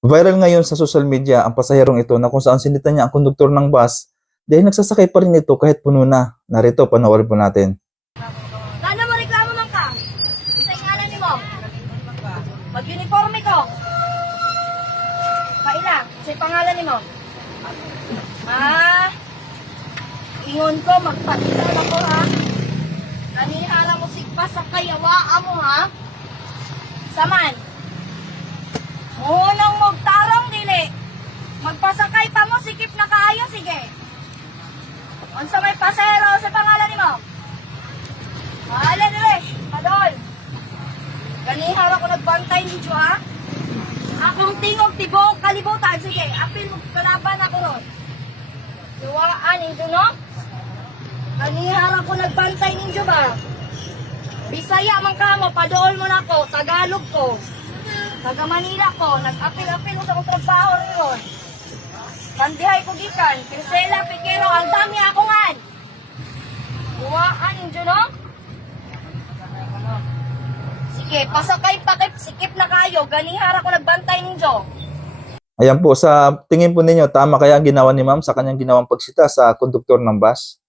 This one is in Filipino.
Viral ngayon sa social media ang pasaherong ito na kung saan sinita niya ang konduktor ng bus dahil nagsasakay pa rin ito kahit puno na. Narito, panoorin po natin. Ano mo reklamo man ka? Isa yung ngalan ni mo. Mag-uniforme ko. Kaila, isa yung pangalan ni mo. Ingon ko, magpakilala ko ha. Nanihala mo sigpa sa kayawaan mo ha. Saman. Munang magtarong dili. Magpasakay pa mo, sikip na kaayo, sige. Unsa may pasero sa pangalan ni mo? Mahala dili, padol. Ganihara ko nagbantay ni Jo ha. Akong tingog tibok kalibutan, sige. Apil mo kalaban ako ron. Luwaan ninyo no? Ganihara ko nagbantay ninyo ba? Bisaya man ka mo, padool mo na ko, Tagalog ko. Taga Manila ko, nag-apil-apil ko sa kong trabaho ron. Kandihay ko gikan, Pinsela, Pikero, ang dami ako ngan. Luwaan ninyo no? Sige, pasakay pakip, sikip na kayo, ganihara ko nagbantay ninyo. Ayan po, sa tingin po ninyo, tama kaya ang ginawa ni ma'am sa kanyang ginawang pagsita sa konduktor ng bus?